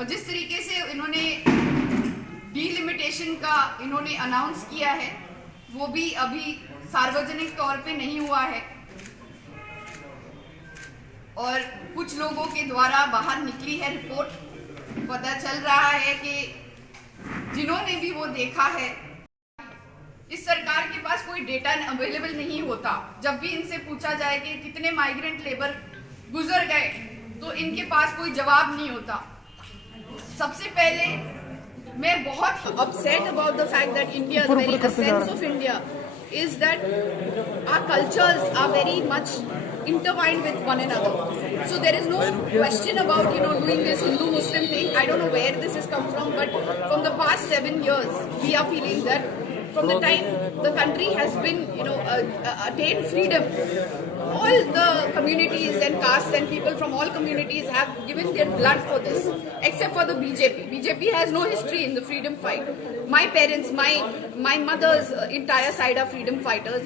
और जिस तरीके से इन्होंने डीलिमिटेशन का इन्होंने अनाउंस किया है वो भी अभी सार्वजनिक तौर पे नहीं हुआ है और कुछ लोगों के द्वारा बाहर निकली है रिपोर्ट। पता चल रहा है कि जिन्होंने भी वो देखा है, इस सरकार के पास कोई डेटा अवेलेबल नहीं होता। जब भी इनसे पूछा जाए कि कितने माइग्रेंट लेबर गुजर गए तो इनके पास कोई जवाब नहीं होता। सबसे पहले मैं बहुत upset about the fact that India very the sense of India is that our cultures are very much intertwined with one another. So there is no question about doing this Hindu-Muslim thing. I don't know where this has come from, but from the past 7 years, we are feeling that from the time the country has been attained freedom, all the communities and castes and people from all communities have given their blood for this, except for the BJP. BJP has no history in the freedom fight. My parents, my mother's entire side are freedom fighters.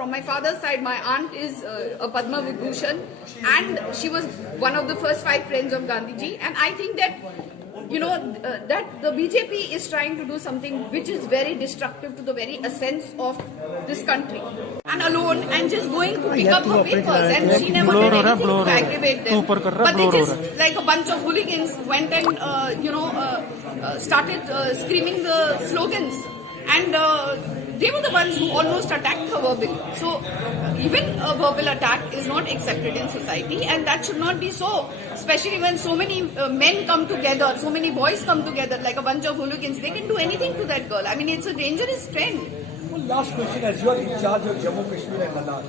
From my father's side, my aunt is a Padma Vibhushan, and she was one of the first 5 friends of Gandhiji. And I think that that the BJP is trying to do something which is very destructive to the very essence of this country. And alone and just going to pick up her papers, and she never did anything to aggravate them. But they just, like a bunch of hooligans, went and started screaming the slogans, and they were the ones who almost attacked her verbally. So even a verbal attack is not accepted in society, and that should not be so, especially when so many men come together, so many boys come together like a bunch of hooligans. They can do anything to that girl. I mean, it's a dangerous trend. Well, last question, as you are in charge of Jammu, Kashmir and Ladakh,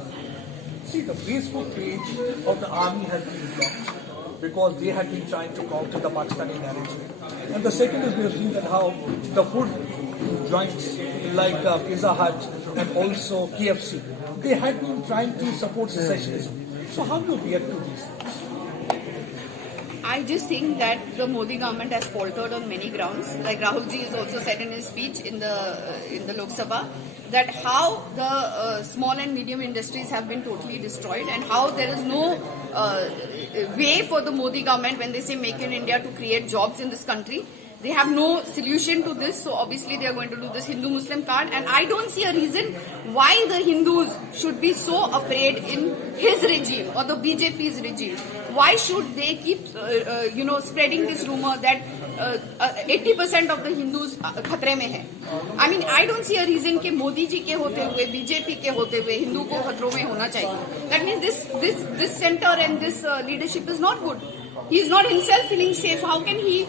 see, the Facebook page of the army has been blocked because they had been trying to counter the Pakistani narrative. And the second is we have seen that how the food joints like Pizza Hut and also KFC, they had been trying to support secessionism. So how do you react to these things? I just think that the Modi government has faltered on many grounds. Like Rahul ji has also said in his speech in the Lok Sabha that how the small and medium industries have been totally destroyed, and how there is no way for the Modi government when they say make in India to create jobs in this country. They have no solution to this, so obviously they are going to do this Hindu-Muslim card, and I don't see a reason why the Hindus should be so afraid in his regime or the BJP's regime. Why should they keep, spreading this rumor that 80% of the Hindus खतरे में है? I mean, I don't see a reason कि मोदी जी के होते हुए, BJP के होते हुए हिंदू को खतरों में होना चाहिए. That means this center and this leadership is not good. He is not himself feeling safe. How can he,